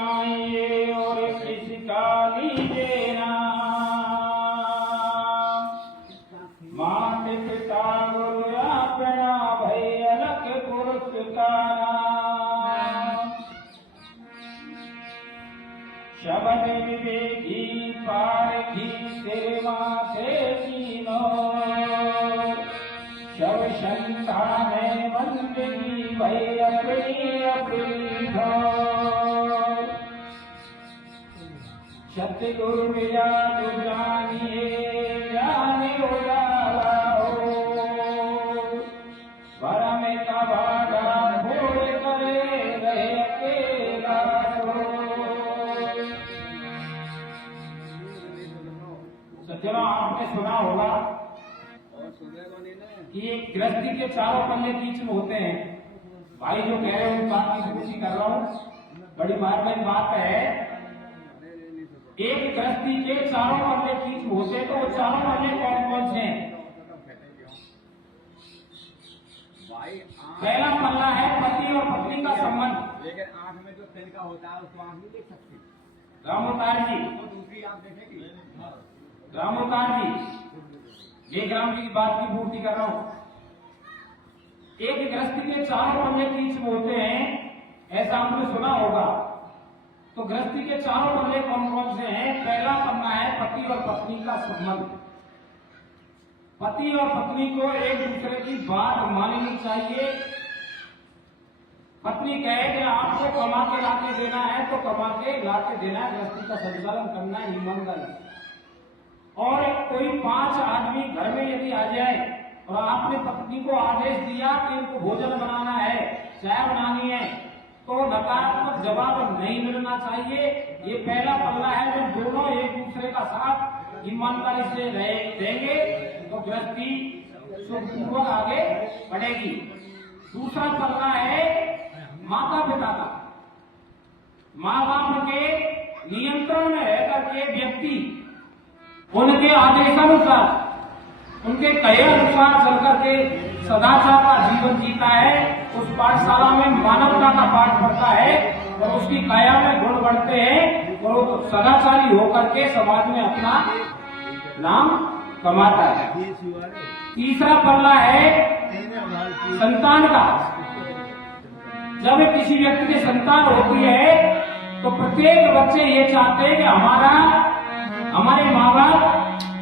और किसका लीजिए नाम। मात पिता गुरु अपना भई अलग पुरुष का नाम। शब्द विवेकी पारखी सेवा से सीनो। शव संतान बंदगी भई अपनी अपनी हो। सतगुरु मिला तो जानिए जाने उजाला हो। परम का बाधा भूल करे रहे अकेला हो। सज्जनों, आपने सुना होगा कि एक गृहस्थी के चारों पल्ले बीच में होते हैं। भाई जो कह रहे हैं उस बात की पूर्ति कर रहा हूँ। बड़ी बात है। एक गृहस्थी के चारों पल्ले बीच में होते तो वो चारों पल्ले कौन कौन से हैं? पहला पल्ला है पति और पत्नी का संबंध। लेकिन आंख में जो तिनका होता है उसको आंख नहीं देख सकती। रामोतार जी, तो दूसरी आंख देखेगी। रामोतार जी, मेघराम जी की बात की पूर्ति कर रहा हूँ। एक गृहस्थी के चारों पल्ले बीच में होते हैं, ऐसा आपने सुना होगा। तो गृहस्थी के चारों पल्ले कौन कौन से हैं? पहला पन्ना है पति और पत्नी का संबंध। पति और पत्नी को एक दूसरे की बात माननी चाहिए। पत्नी कहे कि आपको कमा के लाके देना है तो कमा के लाके देना है, गृहस्थी का संचालन करना है, ईमानदारी। और कोई 5 आदमी घर में यदि आ जाए और आपने पत्नी को आदेश दिया कि इनको भोजन बनाना है, चाय बनानी है, तो नकारात्मक जवाब नहीं मिलना चाहिए। ये पहला पल्ला है। जब दोनों एक दूसरे का साथ ईमानदारी से रहेंगे तो गृहस्थी सुखपूर्वक आगे बढ़ेगी। दूसरा पल्ला है माता पिता का। माँ बाप के नियंत्रण में रहकर के व्यक्ति उनके आदेशानुसार, उनके कहे अनुसार चल करके सदाचार का जीवन जीता है। उस पाठशाला में मानवता का पाठ पढ़ता है और उसकी काया में गुण बढ़ते हैं और वो सदाचारी होकर के समाज में अपना नाम कमाता है। तीसरा पल्ला है संतान का। जब किसी व्यक्ति की संतान होती है तो प्रत्येक बच्चे ये चाहते हैं कि हमारे माँ बाप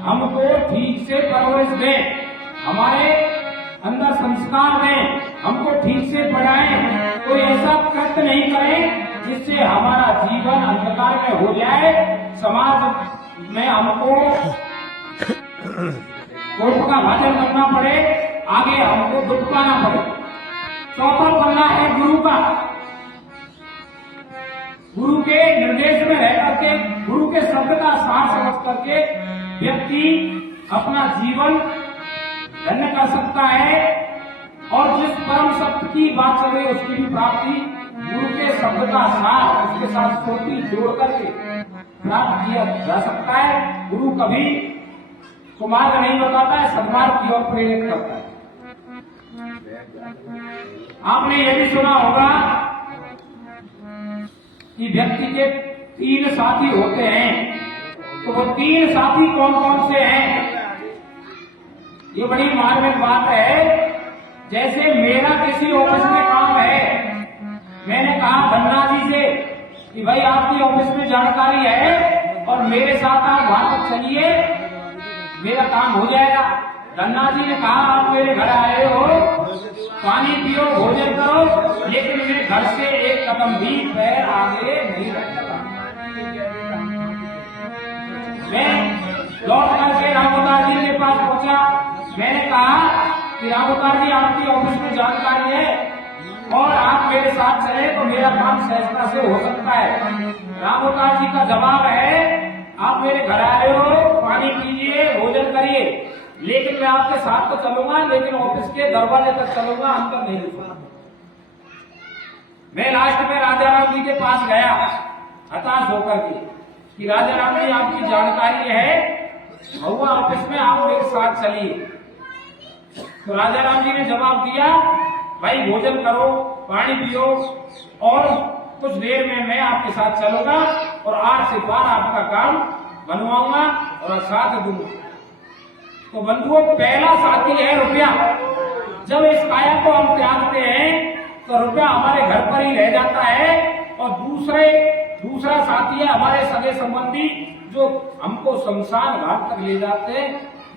हमको ठीक से परवरिश दें, हमारे अंदर संस्कार दें, हमको ठीक से पढ़ाएं। कोई ऐसा कृत्य नहीं करें जिससे हमारा जीवन अंधकार में हो जाए, समाज में हमको कोर्ट का भाजन करना पड़े, आगे हमको दुख पाना पड़े। चौथा पन्ना है गुरु का। गुरु के निर्देश में रह करके, गुरु के शब्द का सार समझ करके व्यक्ति अपना जीवन धन्य कर सकता है। और जिस परम सत्य की बात चल रही है उसकी भी प्राप्ति गुरु के शब्द का सार उसके साथ स्फूर्ति जोड़ करके प्राप्त किया जा सकता है। गुरु कभी कुमार्ग नहीं बताता है, सद्मार्ग की ओर प्रेरित करता है। आपने यह भी सुना होगा कि व्यक्ति के 3 साथी होते हैं। तो वो 3 साथी कौन कौन से हैं? ये बड़ी मार्मिक बात है। जैसे मेरा किसी ऑफिस में काम है, मैंने कहा धन्ना जी से कि भाई आपकी ऑफिस में जानकारी है और मेरे साथ आप वहां तक चलिए, मेरा काम हो जाएगा। धन्ना जी ने कहा आप मेरे घर आए हो, पानी पियो, भोजन करो, लेकिन मेरे घर से एक कदम भी पैर आगे नहीं रख सका। मैं लौट करके रामोतार जी के पास पहुंचा। मैंने कहा कि रामोतार जी आपकी ऑफिस में जानकारी है और आप मेरे साथ चले तो मेरा काम सहजता से हो सकता है। रामोतार जी का जवाब है आप मेरे घर आए हो, पानी पीजिए, भोजन करिए, लेकिन मैं आपके साथ तो चलूंगा, लेकिन ऑफिस के दरवाजे तक चलूंगा, अंदर नहीं रुकूंगा। मैं लास्ट में राजा राम जी के पास गया हताश होकर के कि राजा राम जी आपकी जानकारी है, महुआ ऑफिस में आप मेरे साथ चलिए। तो राजा राम जी ने जवाब दिया भाई भोजन करो, पानी पियो और कुछ देर में मैं आपके साथ चलूंगा और 8 से 12 आपका काम बनवाऊंगा और साथ दूंगा। तो बंधुओं, पहला साथी है रुपया। जब इस काया को हम त्यागते हैं तो रुपया हमारे घर पर ही रह जाता है, और दूसरा साथी है हमारे सगे संबंधी, जो हमको शमशान घाट तक ले जाते हैं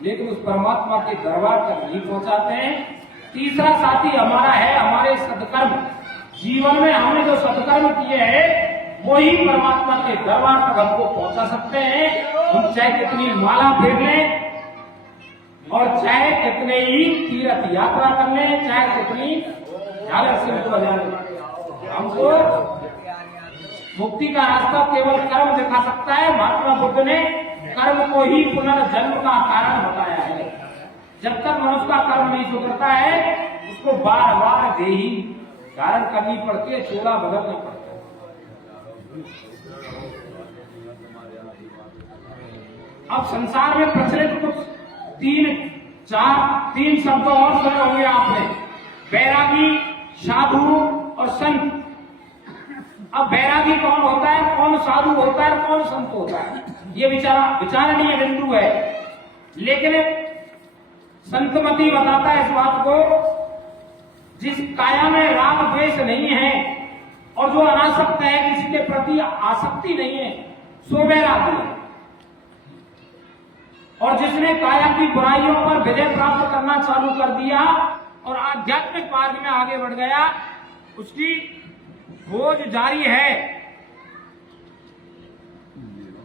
लेकिन उस परमात्मा के दरबार तक नहीं पहुंचाते हैं। तीसरा साथी हमारा है हमारे सत्कर्म। जीवन में हमने जो सत्कर्म किए हैं वही परमात्मा के दरबार तक हमको पहुंचा सकते हैं। हम चाहे कितनी माला फेर लें और चाहे कितने ही तीर्थ यात्रा कर लें, चाहे कितनी झालर सिंह बजा लें, हमको मुक्ति का रास्ता केवल कर्म दिखा सकता है। महात्मा बुद्ध ने कर्म को ही पुनर्जन्म का कारण बताया है। जब तक मनुष्य का कर्म नहीं सुधरता है उसको बार बार देही धारण करनी पड़ती है, चोला बदलना पड़ता है। अब संसार में प्रचलित कुछ तीन शब्द और सुने होंगे आपने, बैरागी, साधु और संत। अब बैरागी कौन होता है, कौन साधु होता है, कौन संत होता है, ये विचारणीय बिंदु है। लेकिन संतमती बताता है इस बात को, जिस काया में राग द्वेष नहीं है और जो अनासक्त है, किसी के प्रति आसक्ति नहीं है, सो बैरागी है। और जिसने काया की बुराइयों पर विजय प्राप्त करना चालू कर दिया और आध्यात्मिक मार्ग में आगे बढ़ गया, उसकी खोज जारी है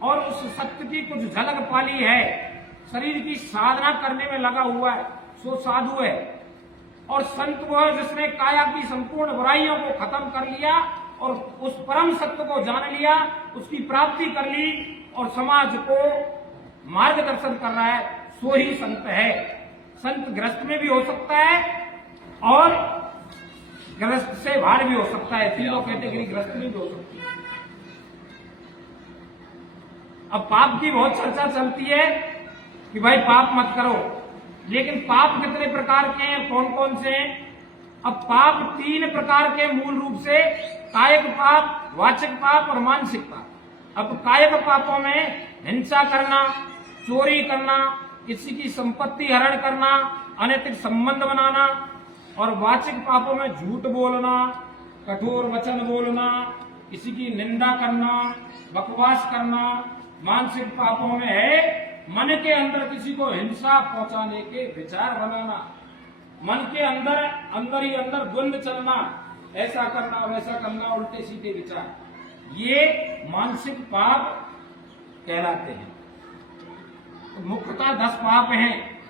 और उस सत्य की कुछ झलक पाली है, शरीर की साधना करने में लगा हुआ है, सो साधु है। और संत वो है जिसने काया की संपूर्ण बुराइयों को खत्म कर लिया और उस परम सत्य को जान लिया, उसकी प्राप्ति कर ली और समाज को मार्गदर्शन कर रहा है, सो ही संत है। संत गृहस्थ में भी हो सकता है और गृहस्थ से बाहर भी हो सकता है, तीनों कैटेगरी गृहस्थ में भी हो सकती है। अब पाप की बहुत चर्चा चलती है कि भाई पाप मत करो, लेकिन पाप कितने प्रकार के हैं, कौन कौन से हैं? अब पाप 3 प्रकार के मूल रूप से, कायिक पाप, वाचिक पाप और मानसिक पाप। अब कायिक पापों में हिंसा करना, चोरी करना, किसी की संपत्ति हरण करना, अनैतिक संबंध बनाना, और वाचिक पापों में झूठ बोलना, कठोर वचन बोलना, किसी की निंदा करना, बकवास करना। मानसिक पापों में है मन के अंदर किसी को हिंसा पहुंचाने के विचार बनाना, मन के अंदर ही अंदर द्वंद्व चलना, ऐसा करना वैसा करना, उल्टे सीधे विचार, ये मानसिक पाप कहलाते हैं। तो मुख्यतः 10 पाप हैं।